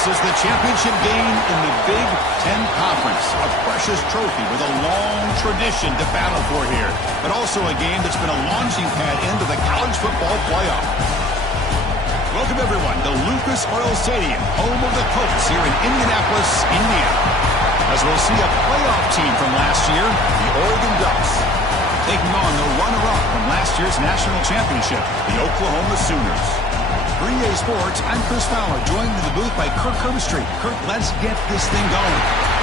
This is the championship game in the Big Ten Conference. A precious trophy with a long tradition to battle for here. But also a game that's been a launching pad into the college football playoff. Welcome, everyone, to Lucas Oil Stadium, home of the Colts here in Indianapolis, Indiana. As we'll see a playoff team from last year, the Oregon Ducks, taking on the runner-up from last year's national championship, the Oklahoma Sooners. For EA Sports, I'm Chris Fowler, joined in the booth by Kirk Herbstreit. Kirk, let's get this thing going.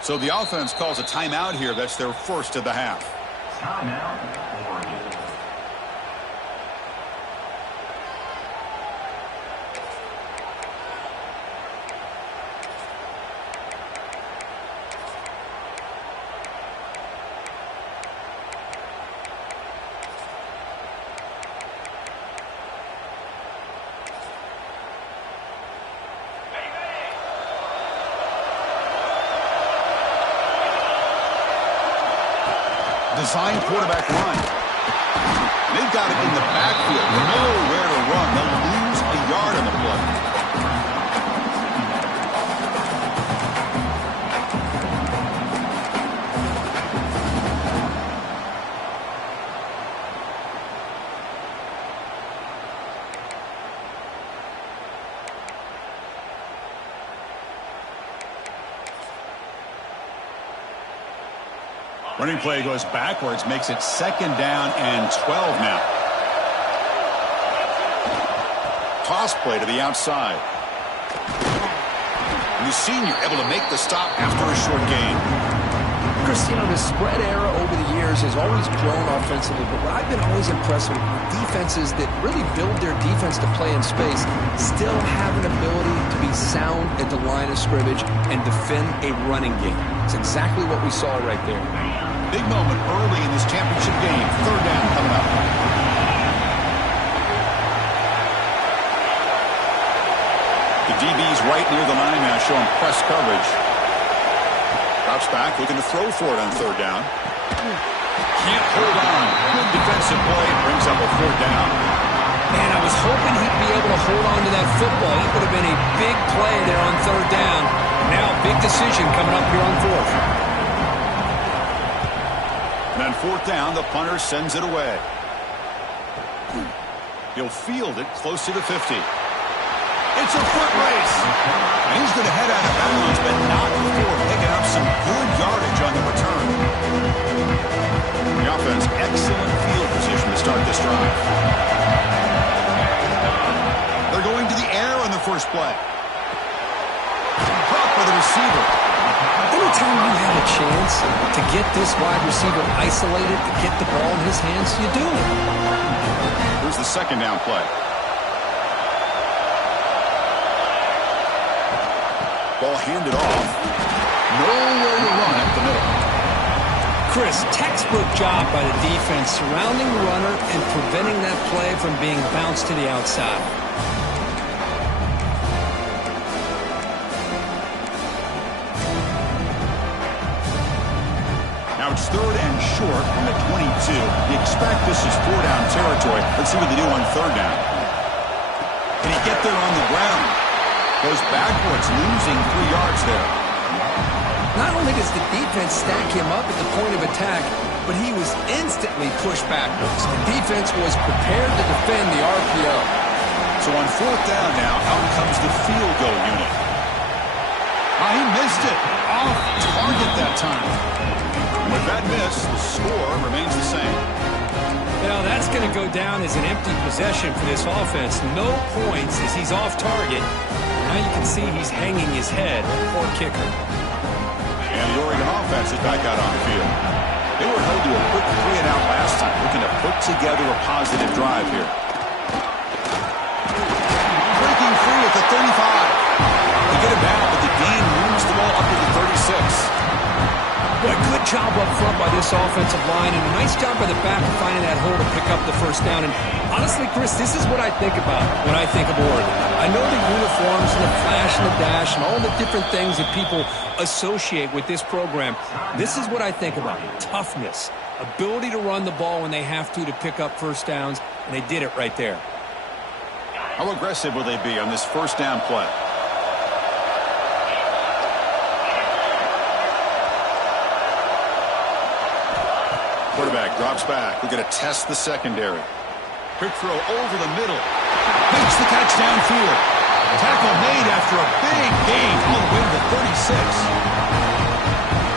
So the offense calls a timeout here. That's their first of the half. Timeout, Oregon. Design quarterback run. They've got it in the backfield. Nowhere to run. They'll lose a yard on the play. Running play goes backwards, makes it 2nd down and 12 now. Toss play to the outside. And the senior able to make the stop after a short gain. Chris, the spread era over the years has always grown offensively, but what I've been always impressed with defenses that really build their defense to play in space still have an ability to be sound at the line of scrimmage and defend a running game. It's exactly what we saw right there. Big moment early in this championship game. 3rd down coming up. The DB's right near the line now, showing press coverage. Drops back, looking to throw for it on 3rd down. Can't hold on. Good defensive play. Brings up a 4th down. Man, I was hoping he'd be able to hold on to that football. It would have been a big play there on 3rd down. Now, big decision coming up here on 4th. And on 4th down, the punter sends it away. He'll field it close to the 50. It's a foot race. And he's going to head out of bounds, but not before picking up some good yardage on the return. The offense, excellent field position to start this drive. They're going to the air on the first play. Caught by the receiver. Anytime you have a chance to get this wide receiver isolated, to get the ball in his hands, you do it. Here's the 2nd down play. Ball handed off. Nowhere to run up the middle. Chris, textbook job by the defense surrounding the runner and preventing that play from being bounced to the outside. Now it's 3rd and short from the 22. You expect this is 4-down territory. Let's see what they do on 3rd down. Can he get there on the ground? Goes backwards, losing 3 yards there. Not only does the defense stack him up at the point of attack, but he was instantly pushed backwards. The defense was prepared to defend the RPO. So on fourth down now, out comes the field goal unit. Oh, he missed it. Off target that time. With that miss, the score remains the same. Well, that's going to go down as an empty possession for this offense. No points as he's off target. Now you can see he's hanging his head. Poor kicker. And the Oregon offense is back out on the field. They were held to a quick 3-and-out last time, looking to put together a positive drive here. Breaking free at the 35. They get it back, but the gain moves the ball up to the 36. Boy, good job up front by this offensive line, and a nice job by the back of finding that hole to pick up the first down. And honestly, Chris, this is what I think about when I think of Oregon. I know the uniforms and the flash and the dash and all the different things that people associate with this program. This is what I think about. Toughness, ability to run the ball when they have to pick up first downs, and they did it right there. How aggressive will they be on this first down play? Quarterback drops back. We're going to test the secondary. Quick throw over the middle. Makes the catch downfield. Tackle made after a big gain all the way to the 36.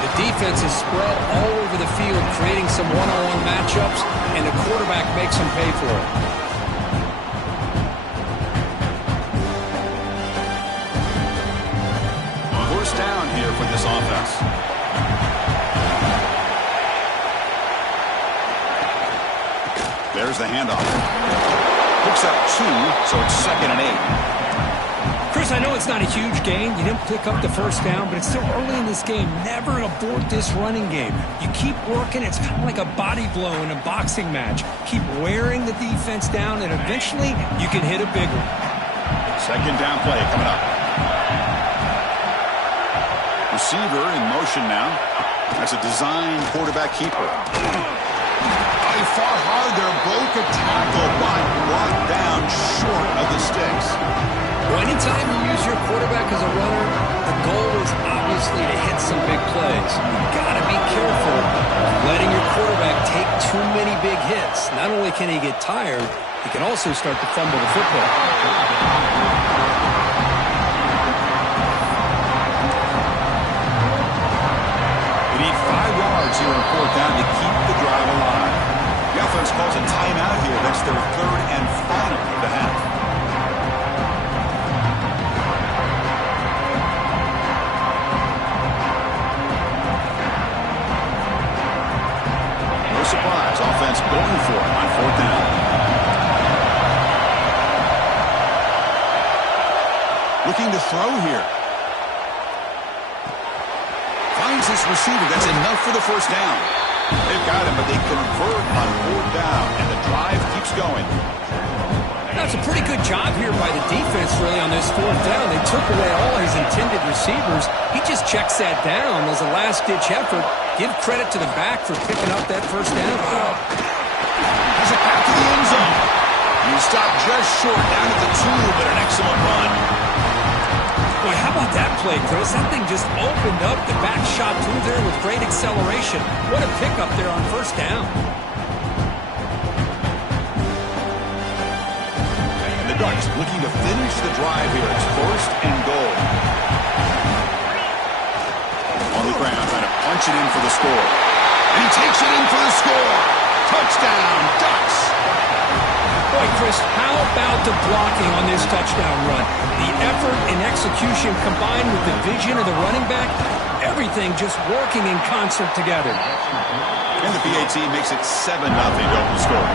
The defense is spread all over the field, creating some one-on-one matchups, and the quarterback makes them pay for it. First down here for this offense. There's the handoff. Picks up 2, so it's 2nd and 8. Chris, I know it's not a huge gain. You didn't pick up the first down, but it's still early in this game. Never abort this running game. You keep working. It's kind of like a body blow in a boxing match. Keep wearing the defense down, and eventually you can hit a big one. Second down play coming up. Receiver in motion now. That's a design quarterback keeper. He fought hard there, broke a tackle, but brought down short of the sticks. Well, anytime you use your quarterback as a runner, the goal is obviously to hit some big plays. You've got to be careful of letting your quarterback take too many big hits. Not only can he get tired, he can also start to fumble the football. They need 5 yards here on fourth down to keep the drive alive. The offense calls a timeout here. That's their 3rd and final of the half. No surprise. Offense going for it on fourth down. Looking to throw here. Finds his receiver. That's enough for the first down. They've got him, but they convert on fourth down, and the drive keeps going. That's a pretty good job here by the defense, really, on this fourth down. They took away all his intended receivers. He just checks that down as a last-ditch effort. Give credit to the back for picking up that first down. Has it back to the end zone. You stop just short down at the 2, but an excellent run. Boy, how about that play, Chris? That thing just opened up. The back shot through there with great acceleration. What a pickup there on first down. And the Ducks looking to finish the drive here. It's 1st and goal. On the ground, trying to punch it in for the score. And he takes it in for the score. Touchdown, Ducks. Boy, Chris, how about the blocking on this touchdown run? The effort and execution combined with the vision of the running back, everything just working in concert together. And the PAT makes it 7-0 to open the score.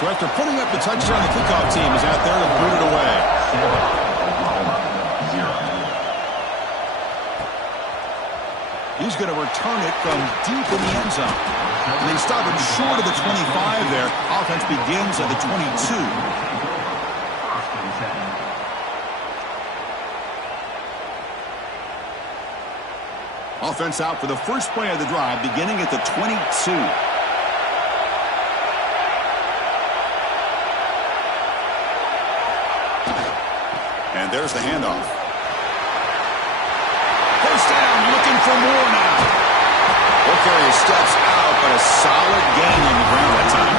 So after putting up the touchdown, the kickoff team is out there to boot it away. He's going to return it from deep in the end zone. And they stop him short of the 25 there. Offense begins at the 22. Offense out for the first play of the drive, beginning at the 22. And there's the handoff. First down, looking for more carry his steps out, but a solid gain on the ground that time.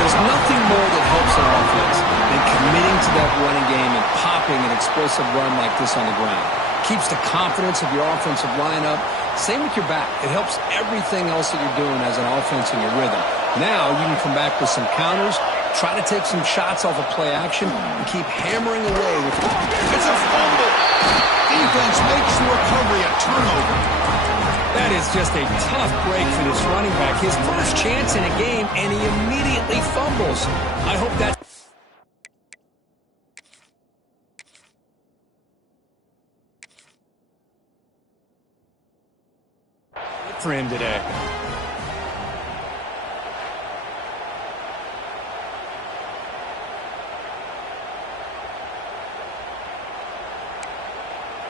There's nothing more that helps an offense than committing to that running game and popping an explosive run like this on the ground. Keeps the confidence of your offensive lineup. Same with your back. It helps everything else that you're doing as an offense in your rhythm. Now you can come back with some counters, try to take some shots off of play action, and keep hammering away with it. It's a fumble. Defense makes the recovery a turnover. That is just a tough break for this running back. His first chance in a game, and he immediately fumbles. I hope that... for him today.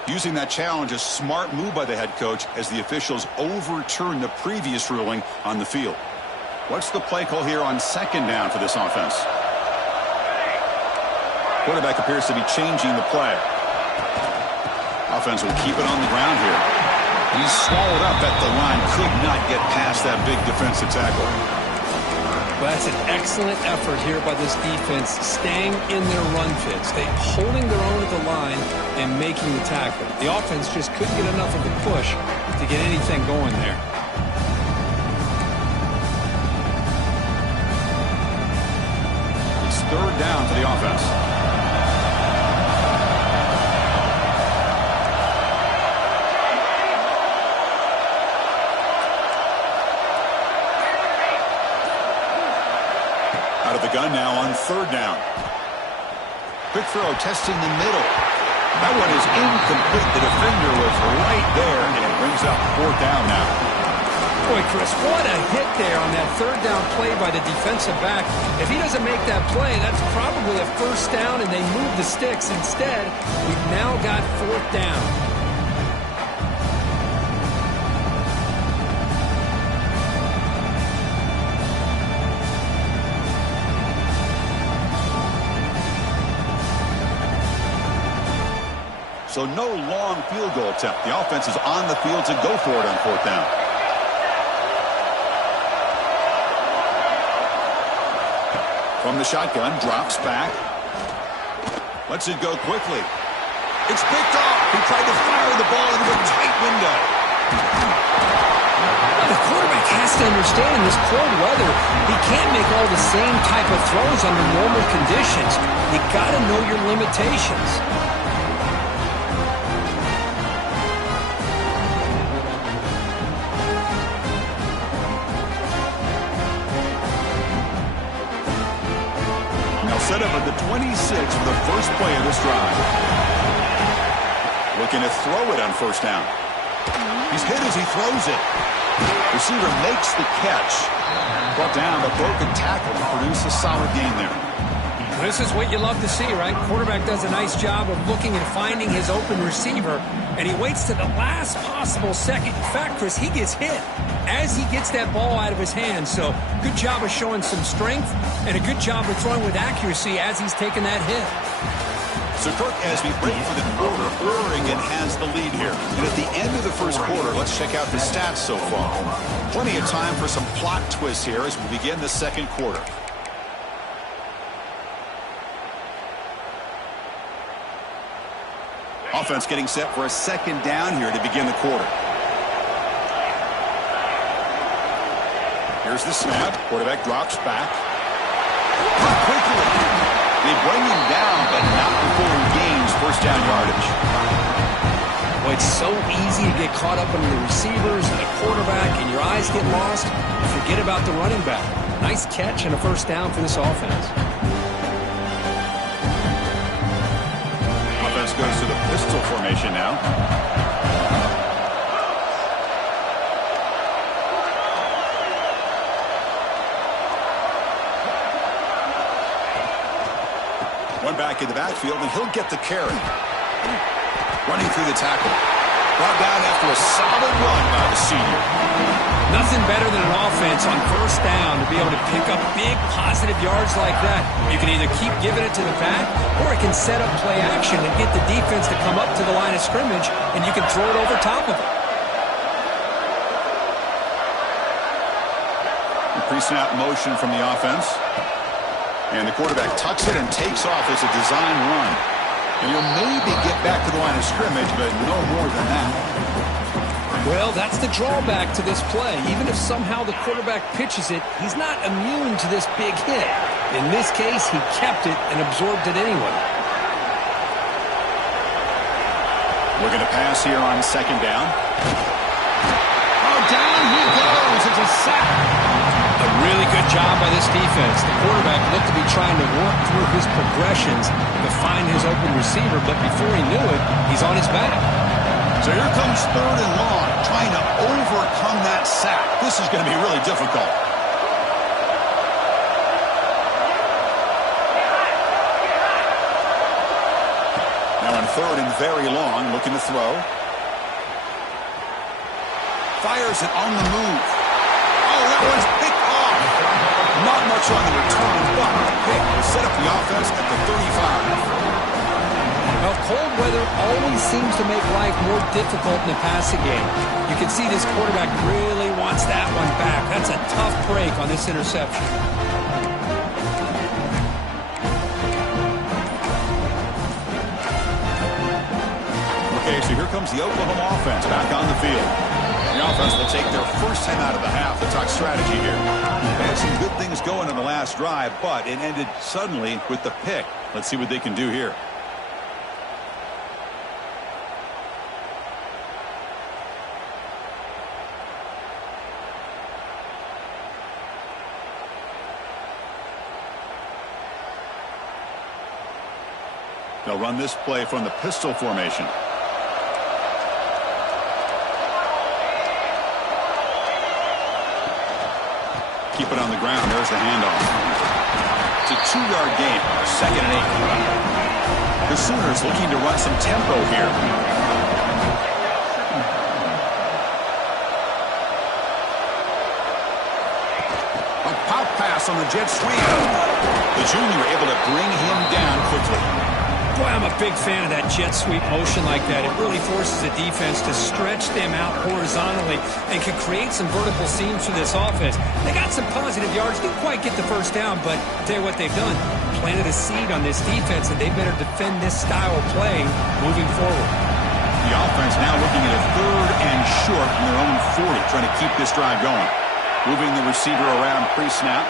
Using that challenge, a smart move by the head coach as the officials overturn the previous ruling on the field. What's the play call here on second down for this offense? Quarterback appears to be changing the play. Offense will keep it on the ground here. He's swallowed up at the line. Could not get past that big defensive tackle. Well, that's an excellent effort here by this defense, staying in their run fits. They holding their own at the line and making the tackle. The offense just couldn't get enough of a push to get anything going there. It's third down for the offense. Out of the gun now on third down. Quick throw, testing the middle. That one is incomplete. The defender was right there, and it brings up fourth down now. Boy, Chris, what a hit there on that third down play by the defensive back. If he doesn't make that play, that's probably a first down, and they move the sticks. Instead, we've now got fourth down. So no long field goal attempt. The offense is on the field to go for it on fourth down. From the shotgun, drops back. Lets it go quickly. It's picked off. He tried to fire the ball into a tight window. The quarterback has to understand in this cold weather, he can't make all the same type of throws under normal conditions. You got to know your limitations. Set up at the 26 for the first play of this drive. Looking to throw it on first down. He's hit as he throws it. Receiver makes the catch. Brought down, but broken tackle to produce a solid gain there. This is what you love to see, right? Quarterback does a nice job of looking and finding his open receiver, and he waits to the last possible second. In fact, Chris, he gets hit as he gets that ball out of his hands. So good job of showing some strength and a good job of throwing with accuracy as he's taking that hit. So, Kirk, as we break for the quarter, Oregon has the lead here. And at the end of the first quarter, let's check out the stats so far. Plenty of time for some plot twists here as we begin the second quarter. Offense getting set for a second down here to begin the quarter. Here's the snap. Quarterback drops back. Quickly. They bring him down, but not before he gains first down yardage. Well, it's so easy to get caught up in the receivers and the quarterback, and your eyes get lost. You forget about the running back. Nice catch and a first down for this offense. Offense goes to the pistol formation now. One back in the backfield, and he'll get the carry. Running through the tackle. Brought down after a solid run by the senior. Nothing better than an offense on first down to be able to pick up big positive yards like that. You can either keep giving it to the back, or it can set up play action and get the defense to come up to the line of scrimmage, and you can throw it over top of it. Pre-snap motion from the offense. And the quarterback tucks it and takes off as a design run. And he'll maybe get back to the line of scrimmage, but no more than that. Well, that's the drawback to this play. Even if somehow the quarterback pitches it, he's not immune to this big hit. In this case, he kept it and absorbed it anyway. Looking to pass here on second down. Oh, down he goes. It's a sack. A really good job by this defense. The quarterback looked to be trying to work through his progressions to find his open receiver, but before he knew it, he's on his back. So here comes third and long, trying to overcome that sack. This is going to be really difficult. Now on third and very long, looking to throw. Fires it on the move. Oh, that one's picked off. Not much on the return, but a pick will set up the offense at the 35. Well, cold weather always seems to make life more difficult in the passing game. You can see this quarterback really wants that one back. That's a tough break on this interception. Okay, so here comes the Oklahoma offense back on the field. The offense will take their first time out of the half. Let's talk strategy here. They had some good things going in the last drive, but it ended suddenly with the pick. Let's see what they can do here. They'll run this play from the pistol formation. Keep it on the ground. There's the handoff. It's a 2-yard gain. 2nd and 8. The Sooners looking to run some tempo here. A pop pass on the jet sweep. The junior able to bring him down quickly. Boy, I'm a big fan of that jet sweep motion like that. It really forces the defense to stretch them out horizontally and can create some vertical seams for this offense. They got some positive yards. Didn't quite get the first down, but I'll tell you what they've done. Planted a seed on this defense, and they better defend this style of play moving forward. The offense now looking at a 3rd and short from their own 40, trying to keep this drive going. Moving the receiver around pre-snap.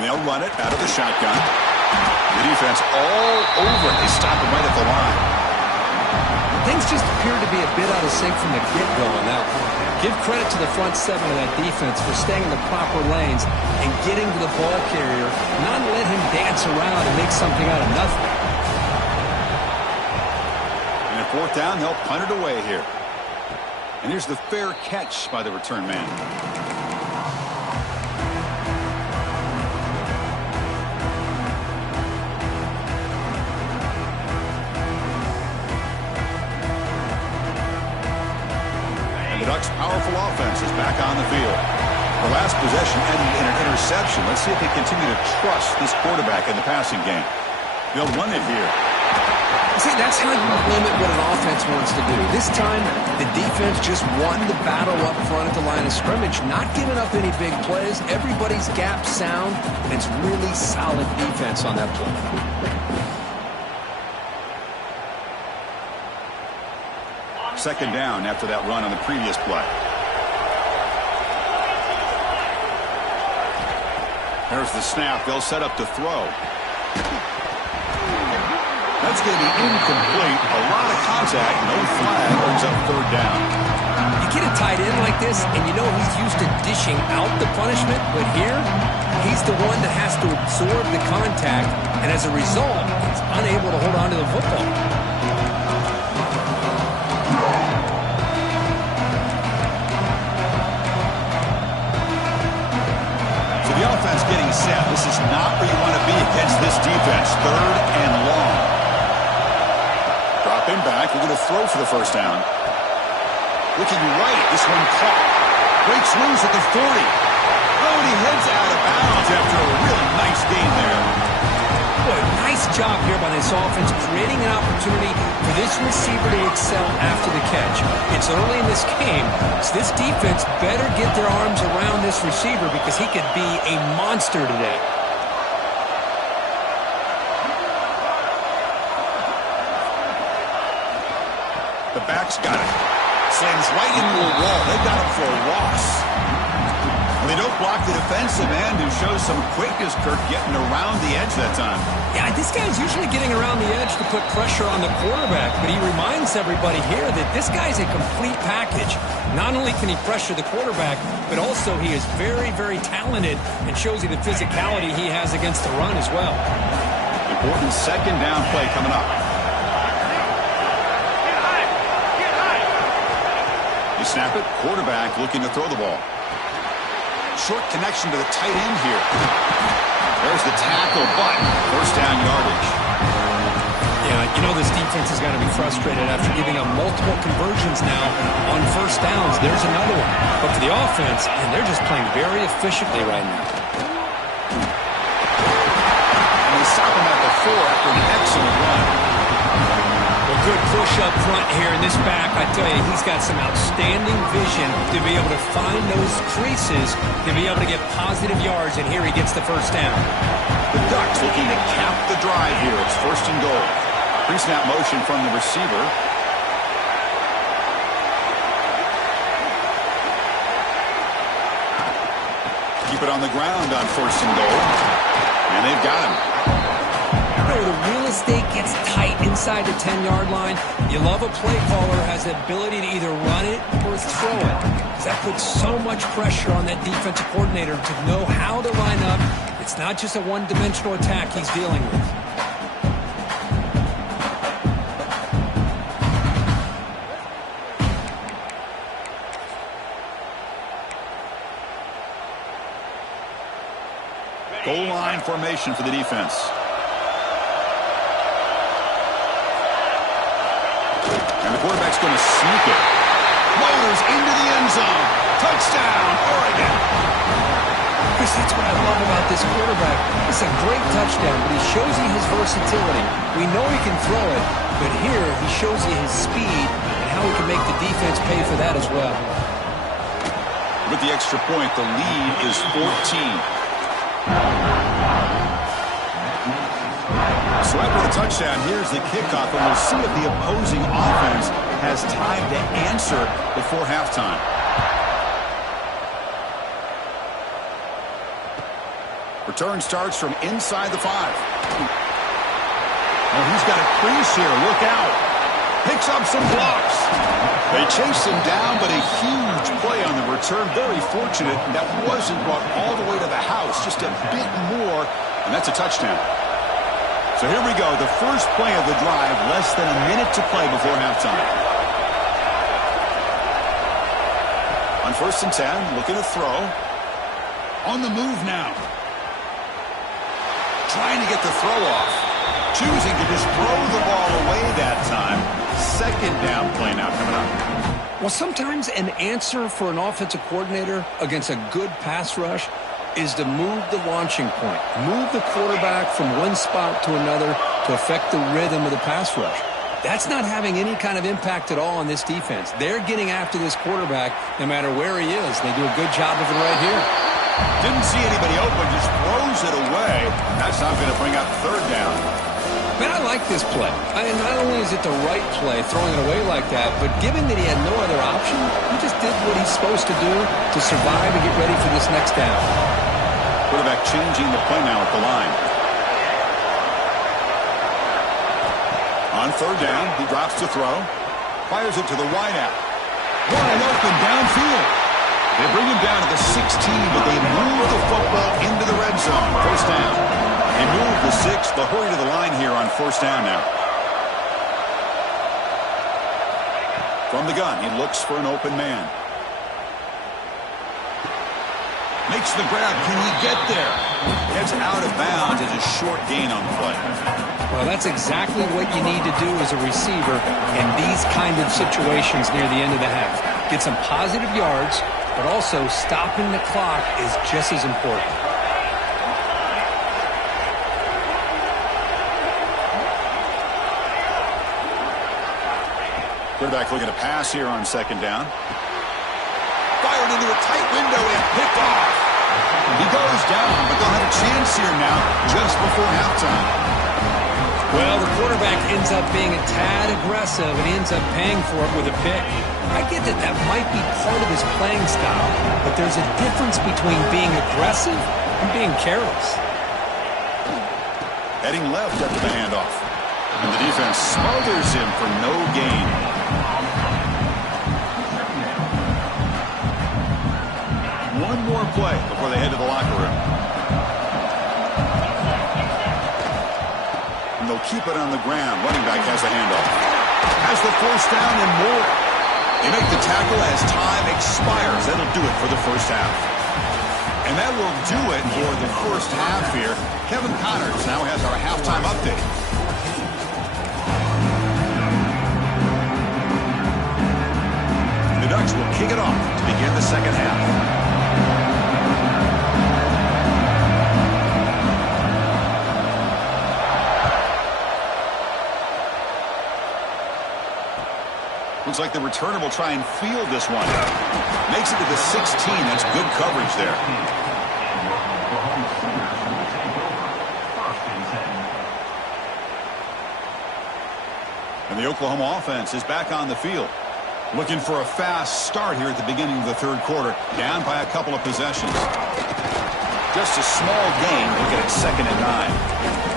And they'll run it out of the shotgun. The defense all over it. They stop it right at the line. Things just appear to be a bit out of sync from the get-go on that one. Give credit to the front 7 of that defense for staying in the proper lanes and getting to the ball carrier, not let him dance around and make something out of nothing. And at 4th down, they'll punt it away here. And here's the fair catch by the return man. The Ducks' powerful offense is back on the field. The last possession ended in an interception. Let's see if they continue to trust this quarterback in the passing game. They'll run it here. See, that's how you limit what an offense wants to do. This time, the defense just won the battle up front at the line of scrimmage, not giving up any big plays. Everybody's gap sound, and it's really solid defense on that play. Second down after that run on the previous play. There's the snap. They'll set up to throw. That's going to be incomplete. A lot of contact. No flag. Brings up 3rd down. You get a tight end like this, and you know he's used to dishing out the punishment, but here, he's the one that has to absorb the contact, and as a result, he's unable to hold on to the football. The offense getting set. This is not where you want to be against this defense. 3rd and long. Drop him back. We're going to throw for the first down. Looking right. This one caught. Breaks loose at the 40. Oh, and he heads out of bounds after a really nice gain there. Boy, nice Nice job here by this offense, creating an opportunity for this receiver to excel after the catch. It's early in this game, so this defense better get their arms around this receiver because he could be a monster today. The back's got it. Slams right into a wall. They got him for a loss. They don't block the defensive end, who shows some quickness, Kirk, getting around the edge that time. Yeah, this guy's usually getting around the edge to put pressure on the quarterback, but he reminds everybody here that this guy's a complete package. Not only can he pressure the quarterback, but also he is very, very talented and shows you the physicality he has against the run as well. Important second down play coming up. You snap it, quarterback looking to throw the ball. Short connection to the tight end here. There's the tackle, but first down yardage. Yeah, you know this defense has got to be frustrated after giving up multiple conversions now on first downs. There's another one. But for the offense, and they're just playing very efficiently right now. And they stop him at the 4 after an excellent run. Well, good push up front here in this back. I tell you, he's got some outstanding vision to be able to find those creases, to be able to get positive yards, and here he gets the first down. The Ducks looking to cap the drive here. It's first and goal. Pre-snap motion from the receiver. Keep it on the ground on first and goal. And they've got him. Where the real estate gets tight inside the 10-yard line, you love a play caller who has the ability to either run it or throw it. Because that puts so much pressure on that defensive coordinator to know how to line up. It's not just a one-dimensional attack he's dealing with. Goal line formation for the defense. And the quarterback's going to sneak it. Motors into the end zone. Touchdown, Oregon. Chris, that's what I love about this quarterback. It's a great touchdown, but he shows you his versatility. We know he can throw it, but here he shows you his speed and how he can make the defense pay for that as well. With the extra point, the lead is 14. So after the touchdown, here's the kickoff, and we'll see if the opposing offense has time to answer before halftime. Return starts from inside the 5. Oh, he's got a crease here. Look out. Picks up some blocks. They chase him down, but a huge play on the return. Very fortunate that wasn't brought all the way to the house. Just a bit more, and that's a touchdown. So here we go, the first play of the drive, less than a minute to play before halftime. On first and 10, looking to throw. On the move now. Trying to get the throw off. Choosing to just throw the ball away that time. Second down play now coming up. Well, sometimes an answer for an offensive coordinator against a good pass rush is to move the launching point, move the quarterback from one spot to another to affect the rhythm of the pass rush. That's not having any kind of impact at all on this defense. They're getting after this quarterback no matter where he is. They do a good job of it right here. Didn't see anybody open, just throws it away. That's not going to bring up third down. Man, I like this play. Not only is it the right play, throwing it away like that, but given that he had no other option, he just did what he's supposed to do to survive and get ready for this next down. Quarterback changing the play now at the line. On third down, he drops to throw. Fires it to the wideout. Wide open downfield. They bring him down to the 16, but they move the football into the red zone. First down. They move the 6. They'll hurry to the line here on first down now. From the gun, he looks for an open man. Makes the grab. Can he get there? Heads out of bounds as a short gain on the play. Well, that's exactly what you need to do as a receiver in these kind of situations near the end of the half. Get some positive yards, but also stopping the clock is just as important. Quarterback looking to pass here on second down. Fired into a tight window and picked off. He goes down, but they'll have a chance here now just before halftime. Well, the quarterback ends up being a tad aggressive, and he ends up paying for it with a pick. I get that that might be part of his playing style, but there's a difference between being aggressive and being careless. Heading left after the handoff. And the defense smothers him for no gain. One more play before they head to the locker room. And they'll keep it on the ground. Running back has the handoff. Has the first down and more. They make the tackle as time expires. That'll do it for the first half. And that will do it for the first half here. Kevin Connors now has our halftime update. The Ducks will kick it off to begin the second half. Looks like the returner will try and field this one. Makes it to the 16. That's good coverage there. And the Oklahoma offense is back on the field. Looking for a fast start here at the beginning of the third quarter. Down by a couple of possessions. Just a small gain. Look at it, 2nd and 9.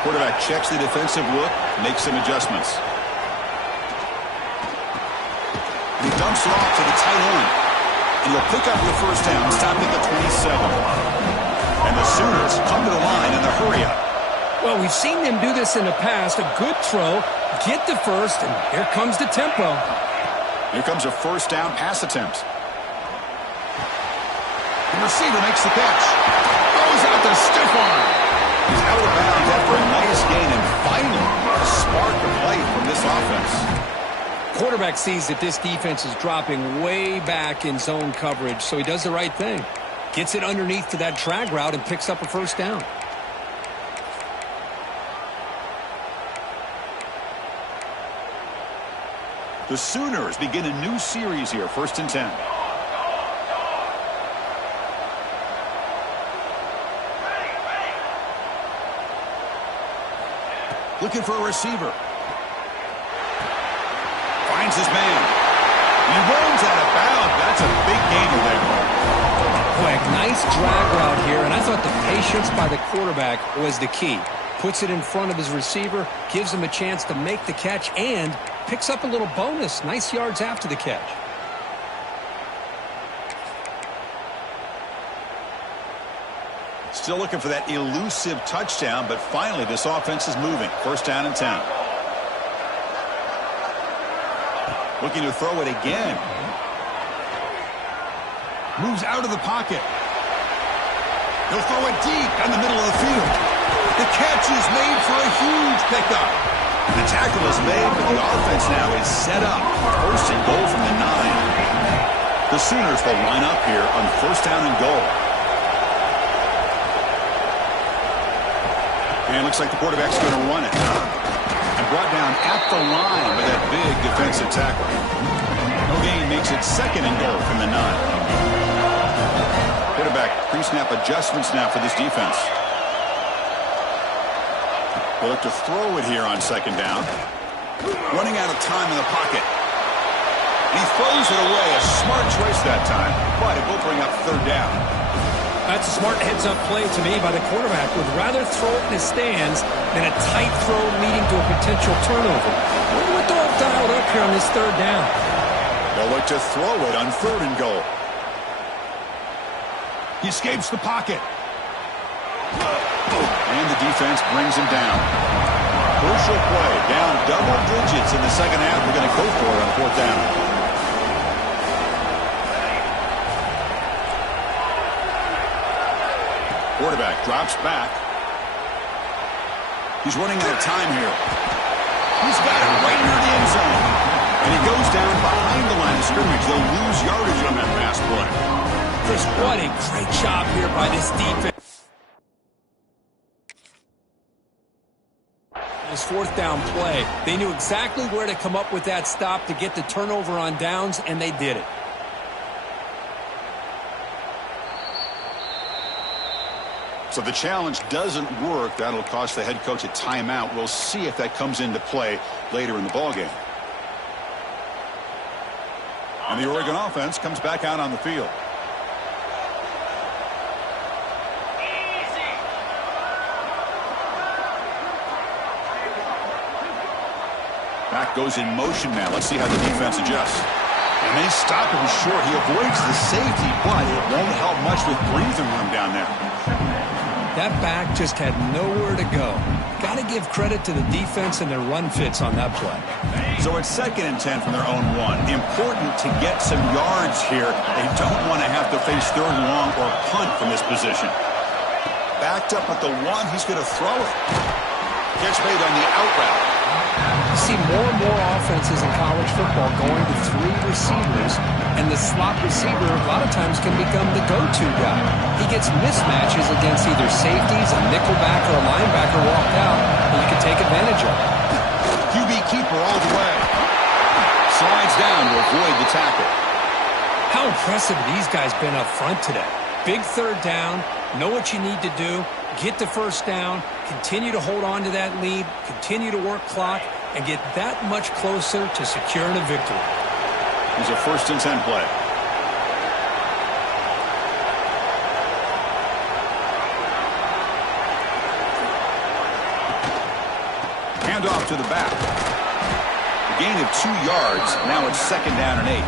Quarterback checks the defensive look, makes some adjustments. And he dumps it off to the tight end. And he'll pick up the first down, stopping at the 27. And the Sooners come to the line in the hurry-up. Well, we've seen them do this in the past. A good throw, get the first, and here comes the tempo. Here comes a first down pass attempt. The receiver makes the catch. Throws out the stiff arm. He's out of bounds after a nice gain, and finally a spark of light from this offense. Quarterback sees that this defense is dropping way back in zone coverage, so he does the right thing. Gets it underneath to that drag route and picks up a first down. The Sooners begin a new series here, 1st and 10. Looking for a receiver. Finds his man. He runs out of bounds. That's a big gainer there. Boy, a nice drag route here, and I thought the patience by the quarterback was the key. Puts it in front of his receiver, gives him a chance to make the catch, and picks up a little bonus. Nice yards after the catch. Still looking for that elusive touchdown, but finally this offense is moving. 1st down and 10. Looking to throw it again. Moves out of the pocket. He'll throw it deep down the middle of the field. The catch is made for a huge pickup. The tackle is made, but the offense now is set up. 1st and goal from the 9. The Sooners will line up here on 1st down and goal. And it looks like the quarterback's going to run it. And brought down at the line with that big defensive tackle. No gain makes it 2nd and goal from the 9. Quarterback pre-snap adjustments now for this defense. They'll look to throw it here on 2nd down. Running out of time in the pocket. He throws it away. A smart choice that time. But it will bring up 3rd down. That's a smart heads-up play to me by the quarterback. Would rather throw it in his stands than a tight throw leading to a potential turnover. Wonder what they'll have dialed up here on this 3rd down. They'll look to throw it on 3rd and goal. He escapes the pocket. And the defense brings him down. Crucial play. Down double digits in the second half. We're going to go for it on 4th down. Quarterback drops back. He's running out of time here. He's got it right near the end zone. And he goes down behind the line of scrimmage. They'll lose yardage on that pass play. Chris, what a great job here by this defense. This fourth down play, they knew exactly where to come up with that stop to get the turnover on downs, and they did it. So the challenge doesn't work. That'll cost the head coach a timeout. We'll see if that comes into play later in the ballgame. And the Oregon offense comes back out on the field. Back goes in motion now. Let's see how the defense adjusts. And they stop him short. He avoids the safety, but it won't help much with breathing room down there. That back just had nowhere to go. Got to give credit to the defense and their run fits on that play. So it's 2nd and 10 from their own 1. Important to get some yards here. They don't want to have to face 3rd and long or punt from this position. Backed up at the 1. He's going to throw it. Catch made on the out route. You see more and more offenses in college football going to 3 receivers, and the slot receiver a lot of times can become the go-to guy. He gets mismatches against either safeties, a nickelback, or a linebacker walked out, and you can take advantage of it. QB keeper all the way. Slides down to avoid the tackle. How impressive these guys been up front today. Big 3rd down, know what you need to do, get the 1st down, continue to hold on to that lead, continue to work clock, and get that much closer to securing a victory. Here's a 1st and 10 play. Hand off to the back. A gain of 2 yards. Now it's 2nd down and 8.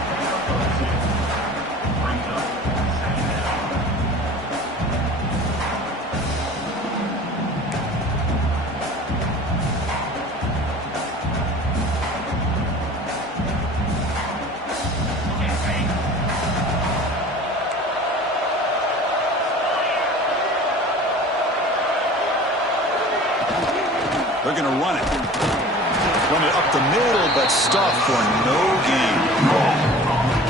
They're going to run it. Run it up the middle, but stuffed for no gain.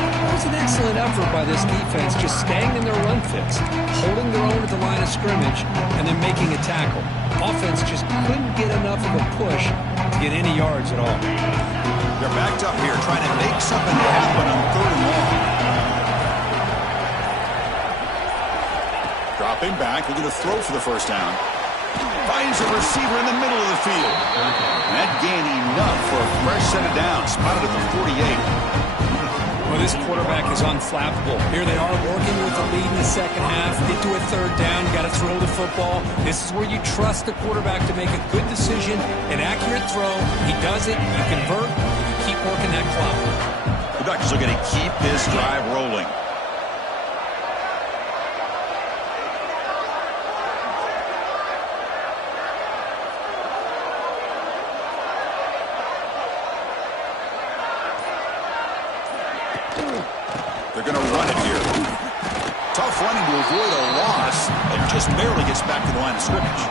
It was an excellent effort by this defense, just staying in their run fits, holding their own at the line of scrimmage, and then making a tackle. Offense just couldn't get enough of a push to get any yards at all. They're backed up here, trying to make something happen on 3rd and long. Dropping back, looking to throw for the 1st down. Finds a receiver in the middle of the field. And that gained enough for a fresh set of downs. Spotted at the 48. Well, this quarterback is unflappable. Here they are working with the lead in the 2nd half. Get to a 3rd down. Got to throw the football. This is where you trust the quarterback to make a good decision, an accurate throw. He does it. You convert. And you keep working that clock. The Ducks are going to keep this drive rolling. They're going to run it here. Tough running to avoid a loss, and just barely gets back to the line of scrimmage.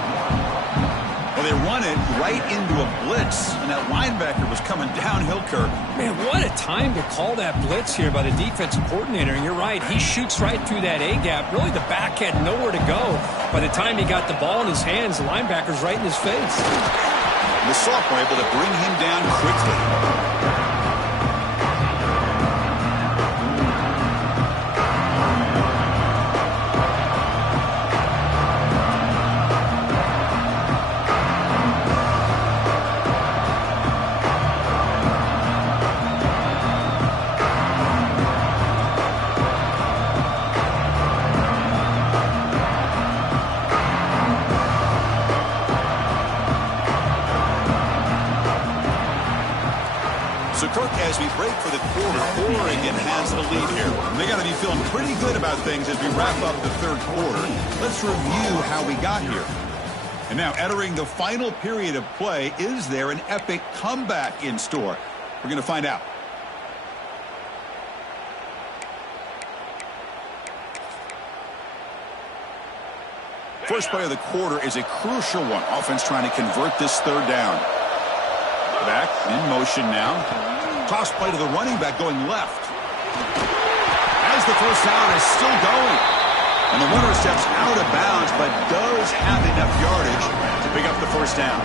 Well, they run it right into a blitz, and that linebacker was coming downhill, Kirk. Man, what a time to call that blitz here by the defensive coordinator. And you're right, he shoots right through that A-gap. Really, the back had nowhere to go. By the time he got the ball in his hands, the linebacker's right in his face. The sophomore able to bring him down quickly. So, Kirk, as we break for the quarter, Oregon has the lead here. They got to be feeling pretty good about things as we wrap up the 3rd quarter. Let's review how we got here. And now, entering the final period of play, is there an epic comeback in store? We're going to find out. First play of the quarter is a crucial one. Offense trying to convert this third down. Back in motion now. Toss play to the running back going left. As the first down is still going. And the runner steps out of bounds, but does have enough yardage to pick up the first down.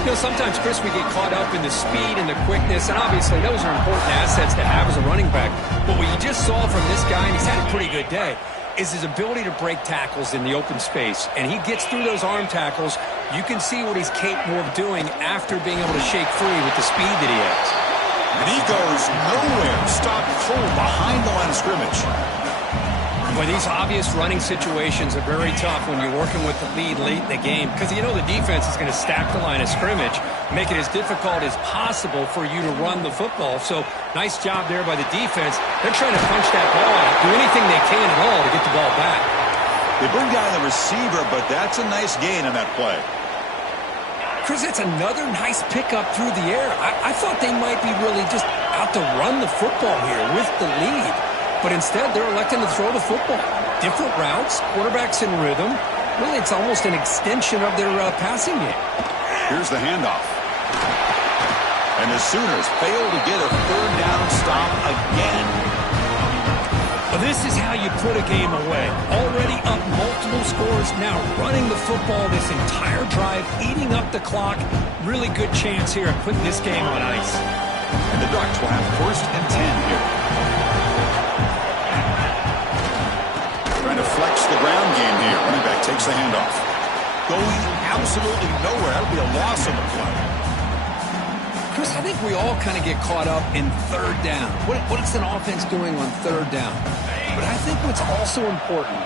You know, sometimes, Chris, we get caught up in the speed and the quickness, and obviously those are important assets to have as a running back. But what you just saw from this guy, and he's had a pretty good day, is his ability to break tackles in the open space. And he gets through those arm tackles. You can see what he's capable of doing after being able to shake free with the speed that he has. And he goes nowhere. Stopped cold behind the line of scrimmage. Well, these obvious running situations are very tough when you're working with the lead late in the game because you know the defense is going to stack the line of scrimmage, make it as difficult as possible for you to run the football. So nice job there by the defense. They're trying to punch that ball out, do anything they can at all to get the ball back. They bring down the receiver, but that's a nice gain on that play. Chris, it's another nice pickup through the air. I thought they might be really just out to run the football here with the lead. But instead, they're electing to throw the football. Different routes, quarterbacks in rhythm. Really, it's almost an extension of their passing game. Here's the handoff. And the Sooners fail to get a third down stop again. Well, this is how you put a game away. Already up multiple scores, now running the football this entire drive, eating up the clock. Really good chance here of putting this game on ice. And the Ducks will have 1st and 10 here. Trying to flex the ground game here. Running back takes the handoff. Going absolutely nowhere. That'll be a loss on the play. Chris, I think we all kind of get caught up in third down. What's an offense doing on third down? But I think what's also important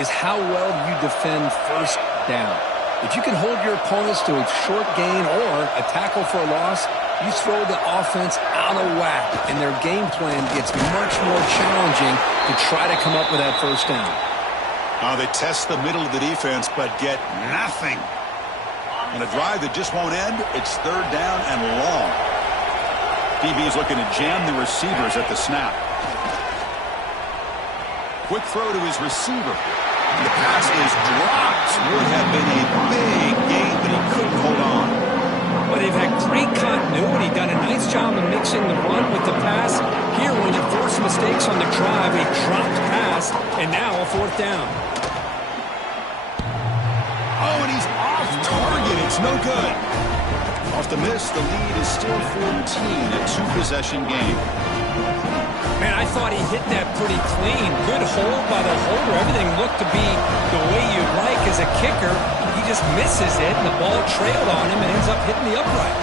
is how well you defend first down. If you can hold your opponents to a short gain or a tackle for a loss, you throw the offense out of whack, and their game plan gets much more challenging to try to come up with that first down. They test the middle of the defense, but get nothing. On a drive that just won't end, it's third down and long. DB is looking to jam the receivers at the snap. Quick throw to his receiver. The pass is dropped. Would have been a big gain, but he couldn't hold on. Well, they've had great continuity, done a nice job of mixing the run with the pass. Here, when you force mistakes on the drive, a dropped pass, and now a fourth down. Oh, and he's off target. It's no good. Off the miss, the lead is still 14, a two-possession game. Man, I thought he hit that pretty clean. Good hold by the holder. Everything looked to be the way you'd like as a kicker. He just misses it, and the ball trailed on him and ends up hitting the upright.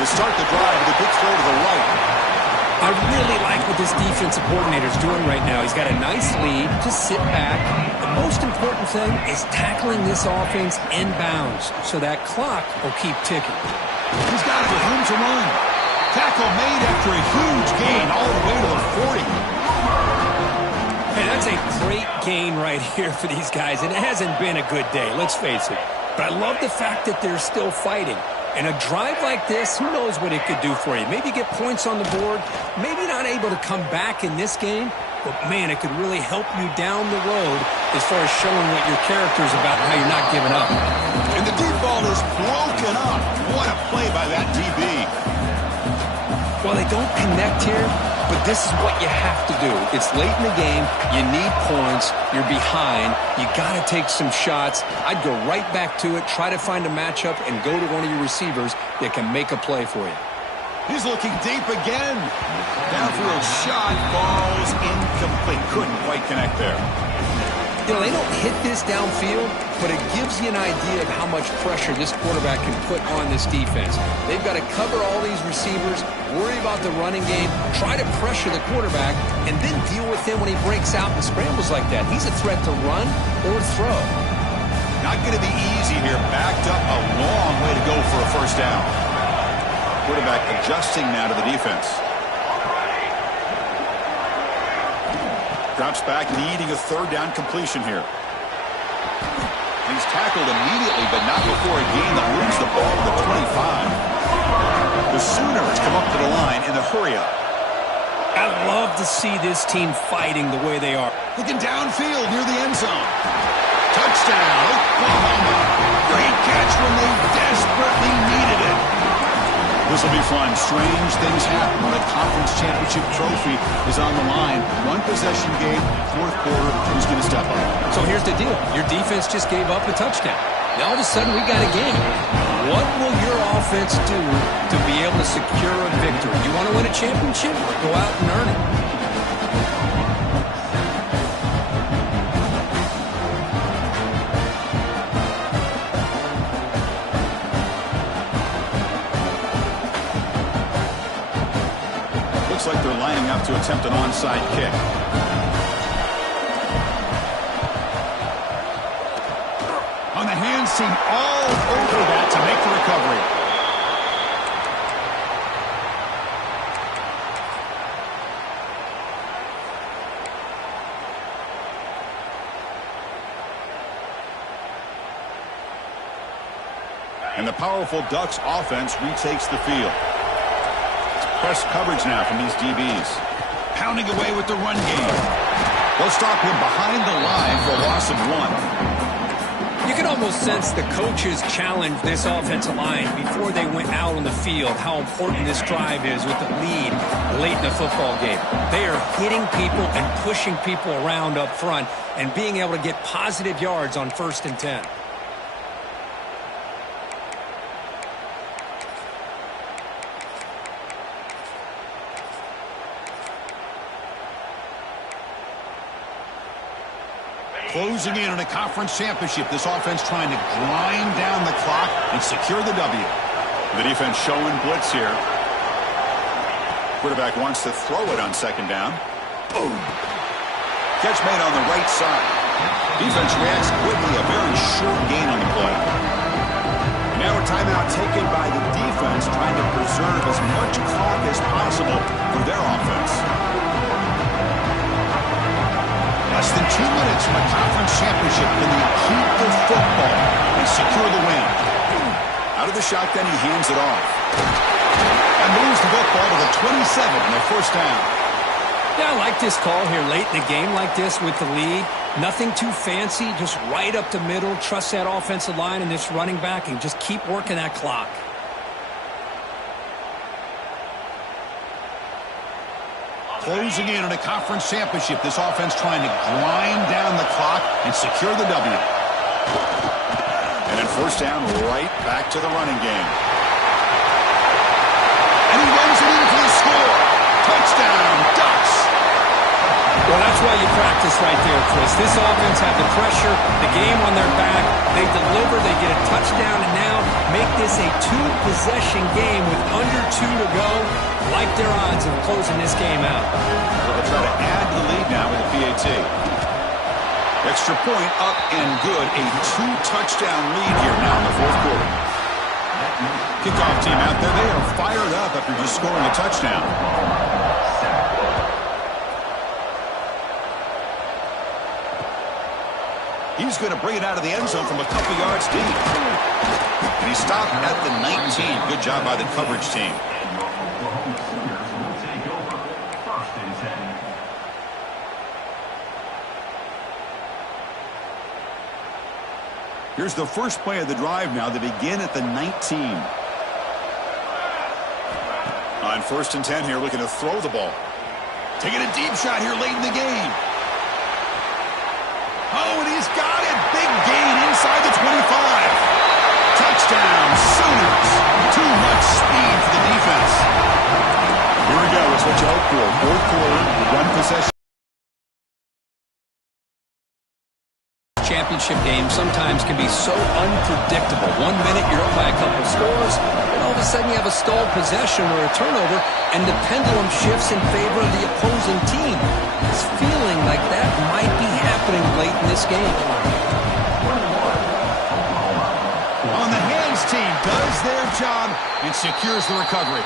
To start the drive with a big throw to the right. I really like what this defensive coordinator is doing right now. He's got a nice lead. Just sit back. The most important thing is tackling this offense inbounds so that clock will keep ticking. He's got it with room to run. Tackle made after a huge gain all the way to the 40. Hey, that's a great gain right here for these guys, and it hasn't been a good day, let's face it. But I love the fact that they're still fighting. And a drive like this, who knows what it could do for you. Maybe get points on the board, maybe not able to come back in this game, but man, it could really help you down the road as far as showing what your character is about and how you're not giving up. And the deep ball is broken up. What a play by that DB. Well, they don't connect here, but this is what you have to do. It's late in the game. You need points. You're behind. You got to take some shots. I'd go right back to it, try to find a matchup, and go to one of your receivers that can make a play for you. He's looking deep again. Downfield shot falls incomplete. Couldn't quite connect there. You know, they don't hit this downfield, but it gives you an idea of how much pressure this quarterback can put on this defense. They've got to cover all these receivers, worry about the running game, try to pressure the quarterback, and then deal with him when he breaks out and scrambles like that. He's a threat to run or throw. Not going to be easy here. Backed up a long way to go for a first down. Quarterback adjusting now to the defense. Drops back, needing a third down completion here. He's tackled immediately, but not before a gain that moves the ball to the 25. The Sooners come up to the line in the hurry-up. I love to see this team fighting the way they are. Looking downfield near the end zone. Touchdown, Oklahoma. Great catch when they desperately needed it. This will be fun. Strange things happen when a conference championship trophy is on the line. One possession game, fourth quarter, who's going to step up? So here's the deal. Your defense just gave up a touchdown. Now all of a sudden we got a game. What will your offense do to be able to secure a victory? You want to win a championship? Go out and earn it. Looks like they're lining up to attempt an onside kick. On the hands team all over that to make the recovery. And the powerful Ducks offense retakes the field. Press coverage now from these DBs. Pounding away with the run game. They'll stop him behind the line for a loss of 1. You can almost sense the coaches challenged this offensive line before they went out on the field, how important this drive is with the lead late in the football game. They are hitting people and pushing people around up front and being able to get positive yards on 1st and 10. Closing in on a conference championship, this offense trying to grind down the clock and secure the W. The defense showing blitz here. Quarterback wants to throw it on 2nd down. Boom. Catch made on the right side. Defense reacts quickly, a very short gain on the play. And now a timeout taken by the defense, trying to preserve as much clock as possible for their offense. Less than 2 minutes from a conference championship. Can they keep the football and secure the win? Out of the shotgun, he hands it off. And moves the football to the 27 and a 1st down. Yeah, I like this call here late in the game like this with the lead. Nothing too fancy, just right up the middle. Trust that offensive line and this running back and just keep working that clock. Closing in on a conference championship, this offense trying to grind down the clock and secure the W. And then 1st down, right back to the running game. And he runs it in for the score. Touchdown, Ducks. Well, that's why you practice right there, Chris. This offense had the pressure, the game on their back. They deliver, they get a touchdown, and now make this a 2-possession game with under 2 to go. Like their odds of closing this game out. They'll try to add to the lead now with a PAT. Extra point up and good. A 2-touchdown lead here now in the 4th quarter. Kickoff team out there. They are fired up after just scoring a touchdown. He's going to bring it out of the end zone from a couple yards deep. And he stopped at the 19. Good job by the coverage team. Here's the first play of the drive now. They begin at the 19. On 1st and 10 here, looking to throw the ball. Taking a deep shot here late in the game. Oh, and he's got it. Big gain inside the 25. Touchdown, Sooners. Too much speed for the defense. Here we go. It's what you hope for. 4th quarter, 1 possession. Championship games sometimes can be so unpredictable. 1 minute you're up by a couple scores, and all of a sudden you have a stalled possession or a turnover, and the pendulum shifts in favor of the opposing team. It's feeling like that might be happening late in this game. On the hands team does their job and secures the recovery.